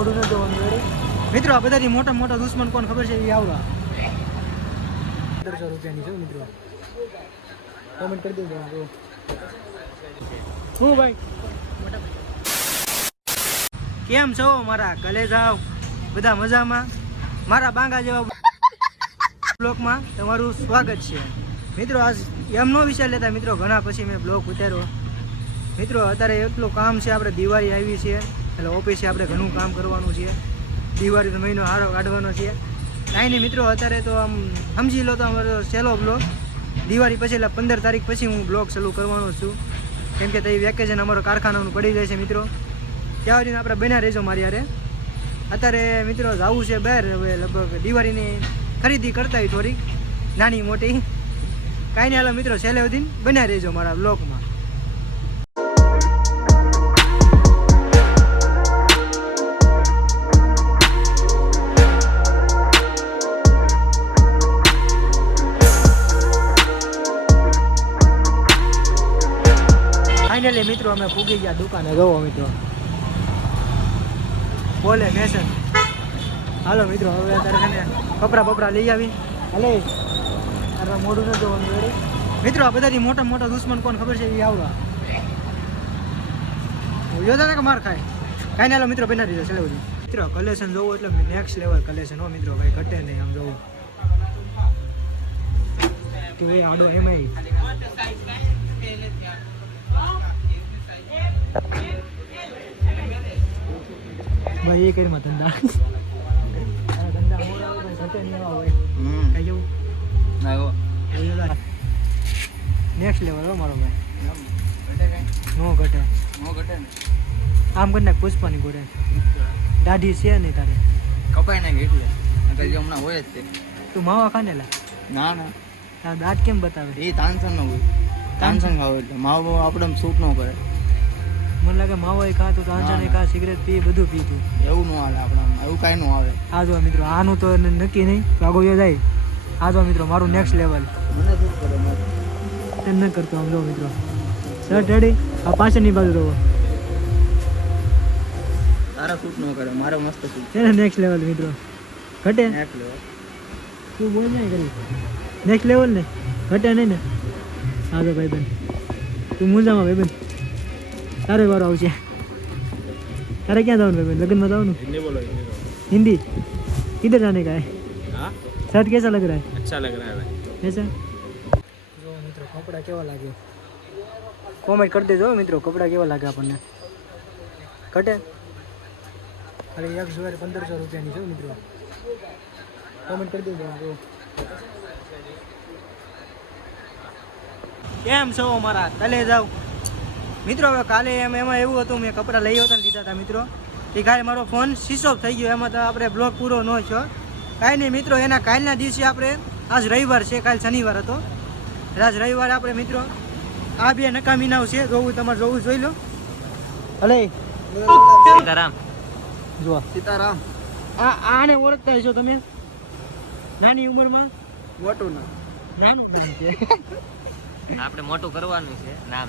મોઢું ન જોવાનું મિત્રો. આ બધાથી મોટા દુશ્મન કોણ ખબર છે? એ આવડા 1500 રૂપિયાની છે મિત્રો. કોમેન્ટ કરી દેજો. શું ભાઈ કેમ છો મારા કલેજાઓ? બધા મજામાં? મારા બાંગા જેવા બ્લોગમાં તમારું સ્વાગત છે મિત્રો. આજ એમનો વિષય લેતા મિત્રો, ઘણા પછી મેં બ્લોગ ઉતાર્યો મિત્રો. અત્યારે એટલું કામ છે, આપણે દિવાળી આવી છે એટલે ઓફિસે આપણે ઘણું કામ કરવાનું છે. દિવાળીનો મહિનો હારો કાઢવાનો છે. કાંઈ નહીં મિત્રો, અત્યારે તો આમ સમજી લો તો અમારો સહેલો બ્લોગ દિવાળી પછી એટલે 15 તારીખ પછી હું બ્લોગ ચાલુ કરવાનો છું, કેમ કે તે વેકેશન અમારો કારખાનાનું પડી જાય છે મિત્રો. ત્યાં સુધી આપણે બન્યા રહેજો મારી યારે. અત્યારે મિત્રો જવું છે બહાર, હવે લગભગ દિવાળીની ખરીદી કરતા હોય થોડીક નાની મોટી. કાંઈ નહીં હાલો મિત્રો, છેલ્લે સુધી બન્યા રહેજો મારા બ્લોગમાં. ફાઇનલી મિત્રો અમે પૂગી ગયા દુકાને. જોવો મિત્રો, બોલે ફેશન. હાલો મિત્રો, હવે અત્યારે છે ને કપડા બપડા લઈ આવી. હલે અરે મોઢું ન જોવાનું મિત્રો. આ બધાથી મોટા દુશ્મન કોણ ખબર છે? એ આવડા યોદા કે માર ખાય. કાંઈ નહીં હાલો મિત્રો, બના દીધો છેલ્લે બધું મિત્રો. કલેક્શન જોવું એટલે નેક્સ્ટ લેવલ કલેક્શન હો મિત્રો, ભાઈ ઘટે નહીં. આમ જોવું કે આડો એમાં ભાઈ એ કરીમાં ધંધા નેક્સ્ટ લેવલ હો મારો ભાઈ. નો ઘટે આમ કરી નાખ. પુષ્પાની ગોળે દાઢી છે નહીં તારે? કપાઈ નાખ એટલે હમણાં હોય જ તે. તું માવા ખાને લા? ના ના, તારા દાંત કેમ બતાવે? એ તાનસન નો હોય. તાનસન ખાવ એટલે માવો આપણે સૂટ ન કરે. મને લાગે માવો એ ખાતું, તાનસન એ ખા, સિગરેટ પી, બધું પીતું. એવું ન હાલે આપણામાં, એવું કાંઈ ન આવે. આ જો મિત્રો, આનું તો નક્કી નહીં, આગો જાય. આ જો મિત્રો મારું નેક્સ્ટ લેવલ. મને શું કરે એમ ન કરતો. આમ જો મિત્રો, શર્ટ રેડી. આ પાછળની બાજુ રહો. તારા સૂટ ન કરે, મારો મસ્ત સૂટ છે ને નેક્સ્ટ લેવલ મિત્રો. ઘટે નેક્સ્ટ લેવલ. તું બોલ નહીં કરી નેક્સ્ટ લેવલ ને ઘટે નહીં ને? હા તો ભાઈ બેન, તું મુંજામાં ભાઈ બેન, તારે વારો આવશે. તારે ક્યાં જવાનું ભાઈ બેન? લગ્નમાં જવાનું? हिंदी बोलो, हिंदी बोलो. हिंदी किधर जाने का है? हाँ, शर्ट कैसा लग रहा है? अच्छा लग रहा है भाई. ऐसा જો મિત્રો કપડા કેવા લાગે કોમેન્ટ કરી દેજો મિત્રો. કપડા કેવા લાગે આપણને? ઘટે ખાલી 1500 રૂપિયાની છે મિત્રો. કોમેન્ટ કરી દેજો. કેમ છો મારા કાલે જાવ મિત્રો? હવે કાલે એમાં એવું હતું, મેં કપડાં લઈ આવતા લીધા હતા મિત્રો. એ કાલે મારો ફોન સ્વિચ ઓફ થઈ ગયો, એમાં તો આપણે બ્લોગ પૂરો ન થયો. કાંઈ નહીં મિત્રો, એના કાલના દિવસે આપણે, આજ રવિવાર છે, કાલ શનિવાર હતો, આજ રવિવાર આપણે મિત્રો આ બે નકામી નાવ છે. જોવું તમારે જોવું જોઈ લો. હલે સીતારામ. જો સીતારામ. આને ઓળખતા હશો તમે? નાની ઉંમરમાં મોટું નાનું છે. આપણે મોટું કરવાનું છે નામ.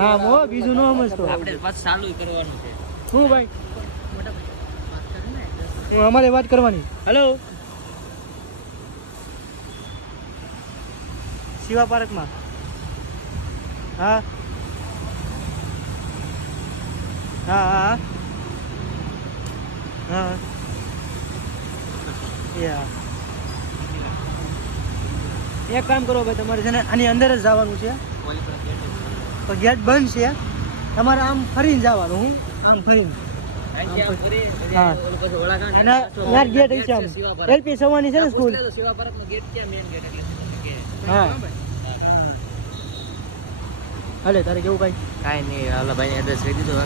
નામ હો, બીજું ન સમજતો. આપણે પાછું ચાલુ કરવાનું છે. શું ભાઈ? અમારે વાત કરવાની. હેલો, શિવા પાર્કમાં. હા હા હા હા એક કામ કરો ભાઈ, તમારે છે ને આની અંદર જ જવાનું છે, તો ગેટ બંધ છે. તમારે આમ ફરીને જવાનું. હું આમ ફરીને હા, અને યાર ગેટ છે આમ એલપી સવાની છે ને સ્કૂલ. હા હાલે તારે કેવું ભાઈ? કાંઈ નહીં, હાલો ભાઈ એડ્રેસ કહી દીધું.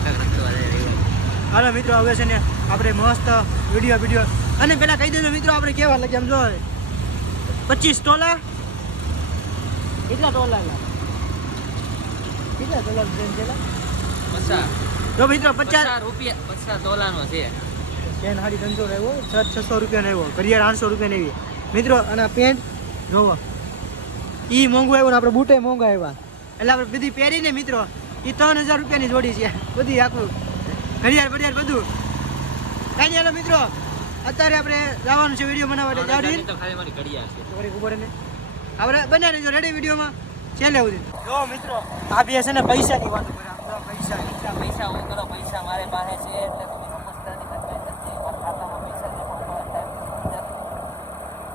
હાલો મિત્રો, હવે છે ને આપણે મસ્ત વિડીયો અને પેલા કહી દેજો મિત્રો, આપણે કેવા લાગે આમ જો 25 તોલા. કેટલા તોલા? કેટલા તોલા પેલા? 50 જો મિત્રો 50 રૂપિયા 50 તોલાનો છે. પેન 350 આવ્યો, શર્ટ 600 રૂપિયાનો આવ્યો, ઘડિયાળ 800 રૂપિયાની આવી મિત્રો. અને આ પેન્ટ જોવો, ઈ મોંઘું આવ્યું ને આપણે બૂટે મોંઘા આવ્યા. એટલે આપણે બધી પહેરીને મિત્રો એ 3000 રૂપિયાની જોડી છે બધી, આખું ઘડિયાળ બધું. કાંઈ નહીં હાલો મિત્રો અત્યારે આપણે જવાનું છે વિડીયો બનાવવા માટે જાવડી તો ખાલી મારી ઘડિયાળ છે તો ખબર ને આપણે બના રહેજો રેડી વિડીયોમાં છેલ્લે સુધી જો મિત્રો આ બે છે ને પૈસાની વાત કરે પૈસા હું કરો પૈસા મારે પાસે છે એટલે તમે સમજતા નથી મારા ખાતામાં પૈસા છે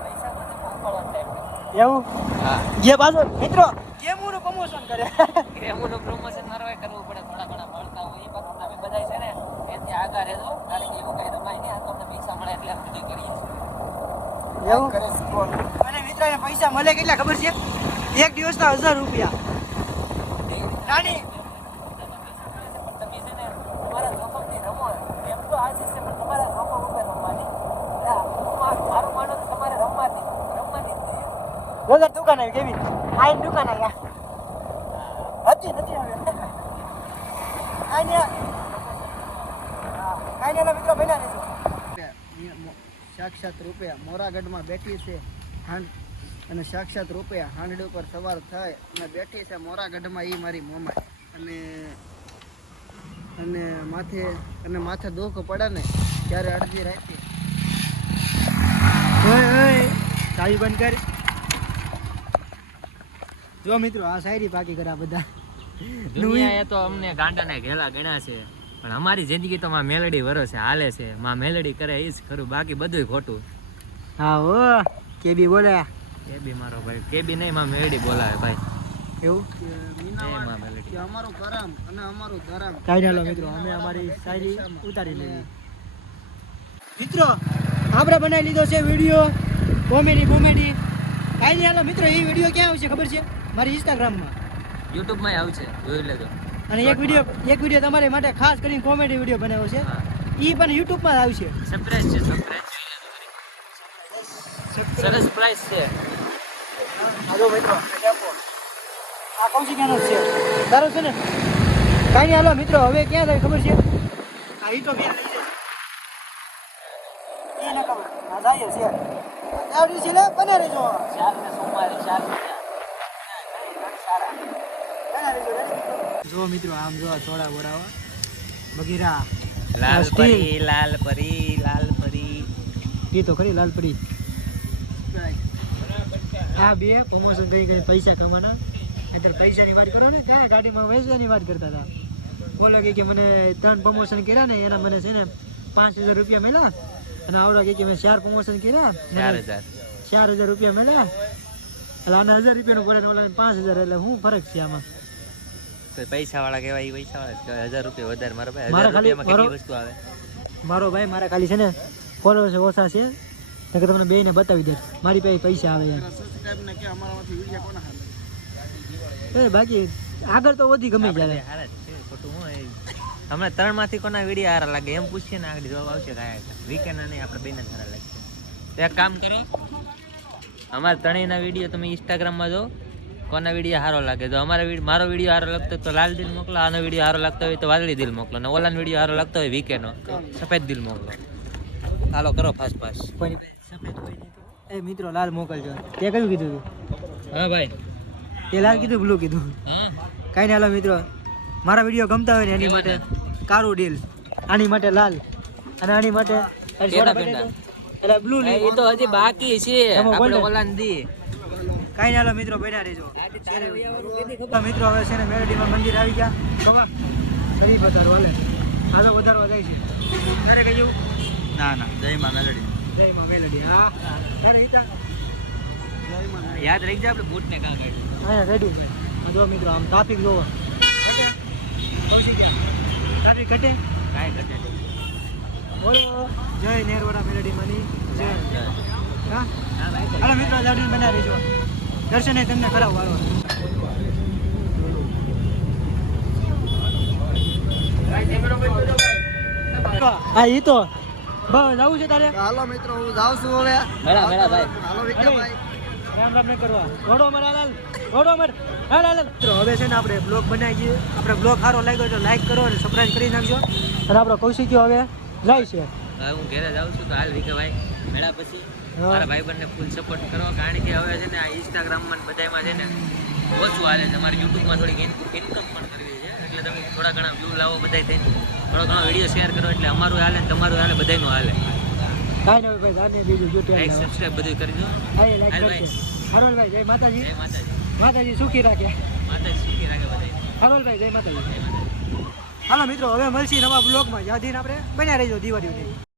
પૈસા મને પહોંચાડવા ટાઈમ એવું હા જે પાછો મિત્રો ગેમોનું પ્રમોશન કરે એમનું પ્રમોશન મારવાય કરવું પડે થોડા ઘણા મળતા હોય એ પાછું તમે બધા છે ને એથી આગળ રહેજો કારણ કે એવું કઈ રમાય નહીં આ તમને પૈસા મળે એટલે અમે બધું કરીએ છીએ એવું કરે અને મિત્રો એને પૈસા મળે કેટલા ખબર છે એક દિવસના 1000 રૂપિયા નાની તમે છે ને તમારા જોખમથી રમો એમ તો આ સિસ્ટમ તમારા જોખમ ઉપર રમવાની મારું માનો તો તમારે રમવાની જ નહીં રોજર દુકાન આવી કેવી આઈ દુકાન આવી હતી નથી હવે આઈ ને મિત્રો બના દેજો સાક્ષાત રૂપિયા મોરાગઢમાં બેઠી છે અને સાક્ષાત રૂપિયા હાંડડી ઉપર સવાર થાય અને બેઠી છે મોરાગઢમાં એ મારી મોમાં અને માથે દુઃખ પડે ને ત્યારે અડધી રાખી ઓય ચાવી બંધ કર જો મિત્રો આ શાયરી પાકી કરા બધા દુનિયાએ તો અમને ગાંડાને ઘેલા ગણ્યા છે પણ અમારી જિંદગી તો માં મેલડી વરસે હાલે છે માં મેલડી કરે એ જ ખરું બાકી બધુંય ખોટું હા ઓ કેબી બોલે કેબી મારો ભાઈ કેબી નહીં માં મેલડી બોલાવે ભાઈ એવું માં મેલડી કે અમારું કરમ અને અમારું ધરમ કાઈ ના લો મિત્રો અમે અમારી શાયરી ઉતારી લેવી મિત્રો આપણે બનાવી લીધો છે વિડીયો કોમેડી કાઈ નહીં હાલો મિત્રો એ વિડીયો ક્યાં આવશે ખબર છે મારી ઇન્સ્ટાગ્રામમાં યુટ્યુબ માં આવશે જોઈ લેજો અને એક વિડીયો તમારી માટે ખાસ કરીને કોમેડી વિડીયો બનાવ્યો છે હા એ પણ યુટ્યુબમાં આવશે સરપ્રાઈઝ છે સરસ પ્રાઇસ છે હાલો મિત્રો આ કૌશિકાનો જ છે તારો છે ને કાઈ નહીં હાલો મિત્રો હવે ક્યાં જાય ખબર છે આ ઈ તો બે લઈ જાય એને ખબર આ જાય છે આવડી છે લે બને રહેજો ચાર ને સોમવારે ચાર સારા બને રહેજો જો મિત્રો આમ જો થોડા બોડાવા બગીરા લાલ સ્ટીલ. પરી એ તો ખરી લાલ પડી આ બે પ્રમોશન કરી પૈસા કમાના અત્યારે પૈસાની વાત કરો ને ક્યાં ગાડીમાં વેચવાની વાત કરતા હતા બોલો કે મને 3 પ્રમોશન કર્યા ને એના મને છે ને 5000 રૂપિયા મળ્યા અને આવડા કે મેં 4 પ્રમોશન કર્યા 4000 રૂપિયા મળ્યા એટલે આના 1000 રૂપિયાનું પડે ને ઓલા 5000 એટલે શું ફરક છે આમાં પૈસા વાળા કહેવાય એ પૈસા વાળા જ કહેવાય 1000 રૂપિયા વધારે મારા ભાઈ મારા 1000 ખાલી રૂપિયામાં કેટલી વસ્તુ આવે મારો ભાઈ મારા ખાલી છે ને ફોલોઅર્સ ઓછા છે તો તમને બેયને બતાવી દે મારી પાસે પૈસા આવે યાર સબસ્ક્રાઇબ ને કે અમારામાંથી વિડિયો કોના હાલે બાકી આગળ તો વધી ગમે આપણે જાય હારા જ છે ખોટું હું હમણાં 3 માંથી કોના વિડીયો હારા લાગે એમ પૂછીએ ને આગળ જવાબ આવશે કાંઈ વીકેન્ડ નહીં આપણે બેને સારા લાગશે તો એક કામ કરો અમારા ત્રણેયના વિડીયો તમે ઇન્સ્ટાગ્રામમાં જો કોના વિડીયો સારો લાગે તો મારો વિડીયો સારો લાગતો હોય તો લાલ દિલ મોકલો આનો વિડીયો સારો લાગતો હોય તો વાદળી દિલ મોકલો અને ઓલાનો વિડીયો સારો લાગતો હોય વીકેનો તો સફેદ દિલ મોકલો હાલો કરો ફાસ્ટ કોઈ સફેદ હોય નહીં તો એ મિત્રો લાલ મોકલજો તે કયું કીધું હા ભાઈ તે લાલ કીધું બ્લુ કીધું હા કાંઈ નહીં હાલો મિત્રો મારા વિડીયો ગમતા હોય ને એની માટે કાળું ડીલ આની માટે લાલ અને આની માટે એટલે બ્લુ એ તો હજી બાકી છે આપણે ઓલાને દી કાંઈ ના હાલો મિત્રો બેઠા રહેજો તો મિત્રો હવે છે ને મેલડીમાં મંદિર આવી ગયા ખબર શરીર વધારવા હાલે હાલો વધારવા જાય છે તારે કહ્યું ના જય માં મેલડી જય માં મેલડી હા તારે ઈતા યાદ રહી જાય આપણે બૂટ ને કાં કાઢી અહીંયા રેડી છે આ જો મિત્રો આમ ટ્રાફિક જોવો ઘટે પહોંચી ગયા ટ્રાફિક ઘટે કાંઈ ઘટે બોલો જય નેરવાડા મેલડીમાંની જય હા હા ભાઈ હાલો મિત્રો લાડી બના રહેજો દર્શને તમને કરાવવાનો હા ઈ તો બસ જવું છે તારે હાલો મિત્રો હું જાઉં છું હવે મેળા ભાઈ હાલો વિક્રમભાઈ રામ રામ નહીં કરવા ઘોડો મર હાલ ઘોડો મર હાલ હાલ મિત્રો હવે છે ને આપણે બ્લોગ બનાવી દઈએ આપણે બ્લોગ સારો લાગ્યો તો લાઈક કરો અને સબસ્ક્રાઇબ કરી નાખજો અને આપણો કૌશિકયો હવે જાય છે હવે હું ઘરે જાઉં છું તો હાલ વિકે ભાઈ મેળા પછી મારા ભાઈબંધને ફૂલ સપોર્ટ કરો કારણ કે હવે છે ને આ ઇન્સ્ટાગ્રામમાં બધામાં છે ને ઓછું હાલે છે અમારે યુટ્યુબમાં થોડીક ઇન્કમ પણ કરવી છે એટલે તમે થોડા ઘણા વ્યૂ લાવો બધા થઈને થોડો ઘણો વિડીયો શેર કરો એટલે અમારું હાલે ને તમારું હાલે બધાયનું હાલે. કાંઈ નહીં ભાઈ ધાન્ય બીજું YouTube લાઈક સબસ્ક્રાઇબ બધું કરી દો. હા લાઈક હાલ કરશે ભાઈ. હરવલભાઈ જય માતાજી. જય માતાજી. માતાજી સુખી રાખે. માતાજી સુખી રાખે બધાય. હરવલભાઈ જય માતાજી. હાલો મિત્રો હવે મળશી નવા બ્લોગમાં. જ્યાં દિન આપણે બન્યા રહીજો દિવાળી સુધી.